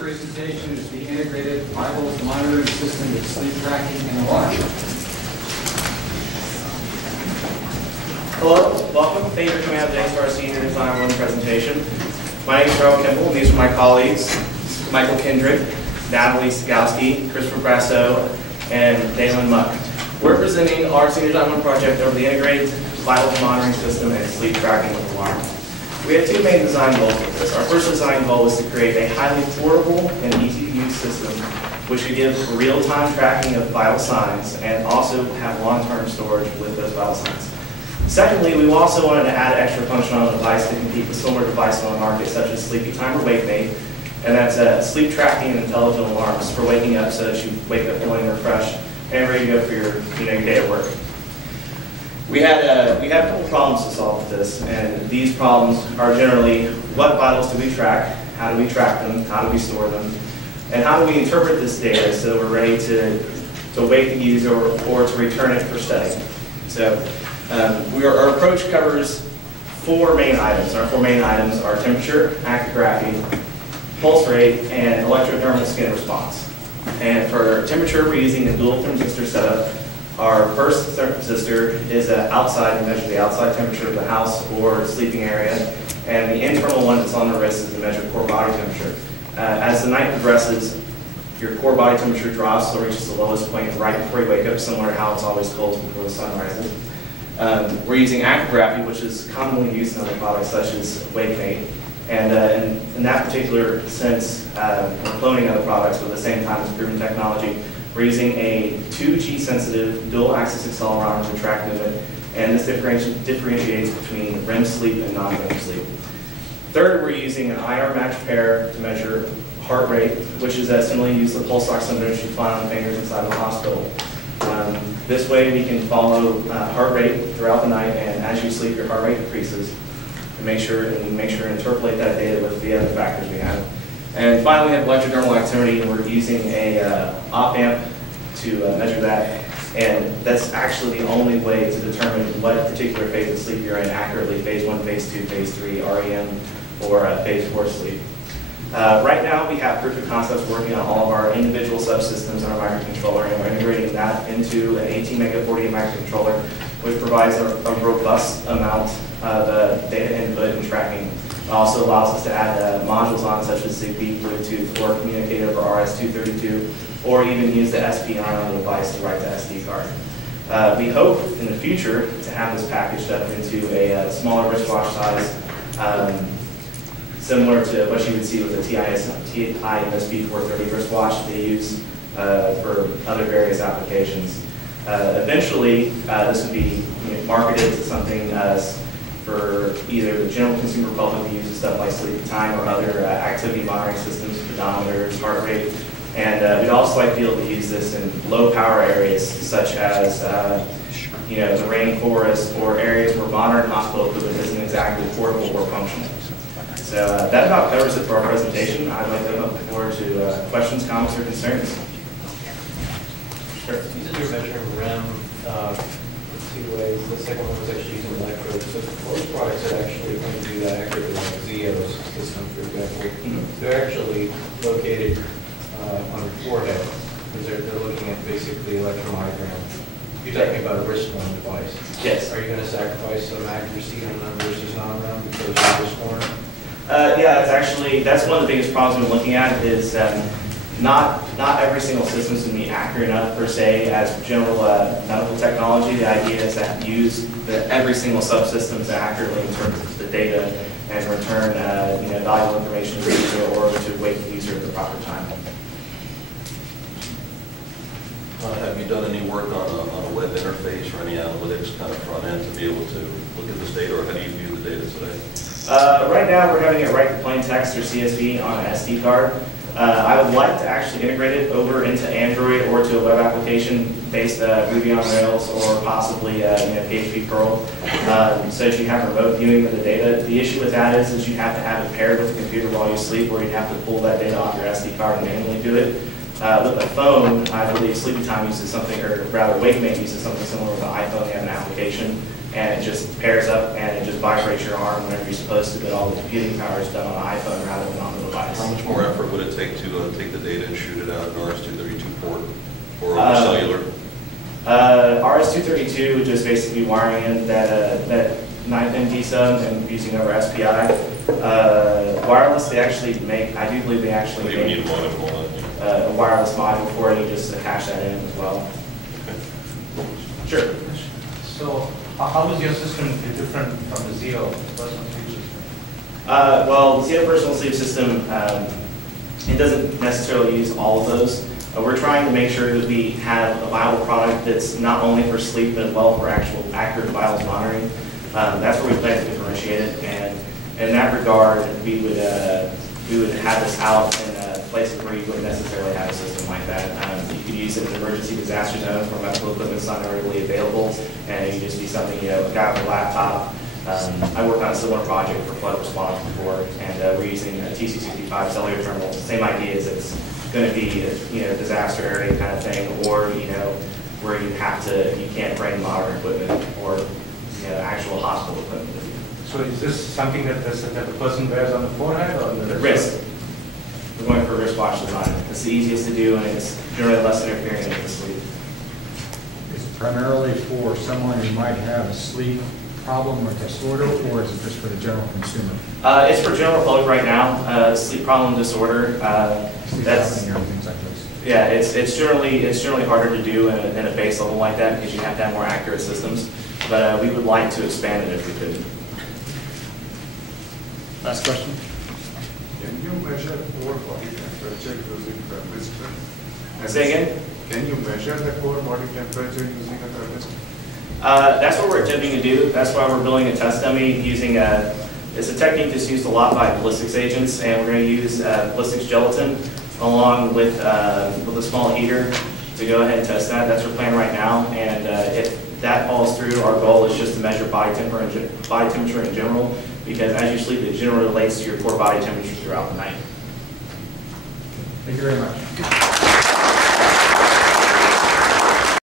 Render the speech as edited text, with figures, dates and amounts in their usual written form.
presentation is the Integrated Vitals Monitoring System with Sleep Tracking and Alarm. Hello, welcome. Thank you for coming out today for our Senior Design 1 presentation. My name is Charles Kimball, and these are my colleagues, Michael Kendrick, Natalie Skowski, Christopher Brasso, and Dalen Muck. We're presenting our Senior Design 1 project over the Integrated Vitals Monitoring System and Sleep Tracking with Alarm. We had two main design goals with this. Our first design goal was to create a highly portable and easy-to-use system which could give real-time tracking of vital signs and also have long-term storage with those vital signs. Secondly, we also wanted to add extra function on the device to compete with similar devices on the market, such as Sleepy Time or WakeMate, and that's sleep tracking and intelligent alarms for waking up so that you wake up feeling refreshed and ready to go for your day at work. We had a couple problems to solve with this, and these problems are generally what vitals do we track, how do we track them, how do we store them, and how do we interpret this data so we're ready to wake the user or to return it for study. So our approach covers four main items. Our four main items are temperature, actigraphy, pulse rate, and electrodermal skin response. And for temperature, we're using a dual thermistor setup. Our first thermistor is outside to measure the outside temperature of the house or sleeping area, and the internal one that's on the wrist is to measure core body temperature. As the night progresses, your core body temperature drops or reaches the lowest point right before you wake up, similar to how it's always cold before the sun rises. We're using actigraphy, which is commonly used in other products such as WakeMate, and in that particular sense, we're cloning other products, but at the same time as proven technology. We're using a 2G sensitive dual axis accelerometer to track movement, and this differentiates between REM sleep and non-REM sleep. Third, we're using an IR matched pair to measure heart rate, which is similarly used the pulse oximeters you find on fingers inside of a hospital. This way we can follow heart rate throughout the night, and as you sleep, your heart rate decreases, and make sure to interpolate that data with the other factors we have. And finally, we have electrodermal activity, and we're using a op-amp to measure that. And that's actually the only way to determine what particular phase of sleep you're in accurately, phase 1, phase 2, phase 3, REM, or phase 4 sleep. Right now, we have proof of concepts working on all of our individual subsystems in our microcontroller, and we're integrating that into an 18 mega 48 microcontroller, which provides a robust amount of data input and tracking. It also allows us to add modules on, such as Zigbee, Bluetooth, or communicate over RS-232, or even use the SPI on the device to write the SD card. We hope in the future to have this packaged up into a smaller wristwatch size, similar to what you would see with the TI-USB 430 wristwatch they use for other various applications. Eventually, this would be marketed to something for either the general consumer public to use stuff like Sleepy Time or other activity monitoring systems, pedometers, heart rate. And we'd also like to be able to use this in low power areas such as the rainforest or areas where modern hospital equipment isn't exactly portable or functional. So that about covers it for our presentation. I'd like to open up the floor to questions, comments, or concerns. Sure. You said you're measuring REM two ways. The second one was actually using electrodes. So most products that actually want to do that accurately, like Zio's system, for example, they're actually located on your forehead, because they're looking at basically electromyogram. You're talking about a wrist-worn device. Yes. Are you going to sacrifice some accuracy on them versus non-REM because of wrist-worn? Yeah, that's one of the biggest problems we're looking at is not every single system is going to be accurate enough per se as general medical technology. The idea is to use every single subsystem to accurately interpret the data and return valuable information to the user or to wake the user at the proper time. Have you done any work on a web interface or any analytics kind of front end to be able to look at this data, or how do you view the data today? Right now, we're having it write to plain text or CSV on an SD card. I would like to actually integrate it over into Android or to a web application based Ruby on Rails or possibly PHP Perl, so that you have remote viewing of the data. The issue with that is you have to have it paired with the computer while you sleep, or you'd have to pull that data off your SD card and manually do it. With a phone, I believe Sleepy Time uses something, or rather WakeMate uses something similar with the iPhone. They have an application, and it just pairs up and it just vibrates your arm whenever you're supposed to, but all the computing power is done on the iPhone rather than on the device. device. How much more effort would it take to take the data and shoot it out an RS-232 port or over cellular? RS-232 just basically wiring in that 9-pin sub and using over SPI. Wireless, they actually make, I do believe they actually Well, you make need one and one. a wireless module for it, and you just attach that in as well. Sure. So how is your system different from the Zio personal sleep system? Well, the Zio personal sleep system, it doesn't necessarily use all of those. We're trying to make sure that we have a viable product that's not only for sleep, but as well for actual accurate vitals monitoring. That's where we plan to differentiate it, and in that regard, we would have this out in places where you wouldn't necessarily have a system like that. You could use it in an emergency disaster zone where medical equipment's not readily available, and it could just be something, you know, a guy with a laptop. I worked on a similar project for flood response before, and we're using a TC65 cellular terminal. Same idea is it's going to be a, you know, disaster area kind of thing, or, you know, where you can't bring modern equipment or, you know, actual hospital equipment. So is this something that the person wears on the forehead or on the wrist? Wrist. We're going for a wristwatch design. It's the easiest to do, and it's generally less interfering with the sleep. Is it primarily for someone who might have a sleep problem or disorder, or is it just for the general consumer? It's for general public right now. Sleep problem disorder. Sleep That's apnea and things like this. yeah. It's generally harder to do in a base level like that because you have to have more accurate systems. But we would like to expand it if we could. Last question. Can you measure core body temperature using thermostat? Say again? Can you measure the core body temperature using a thermostat? That's what we're attempting to do. That's why we're building a test dummy using it's a technique that's used a lot by ballistics agents, and we're going to use ballistics gelatin along with a small heater to go ahead and test that. That's our plan right now, and if that falls through, our goal is just to measure body temperature in general, because as you sleep, it generally relates to your core body temperature throughout the night. Thank you very much.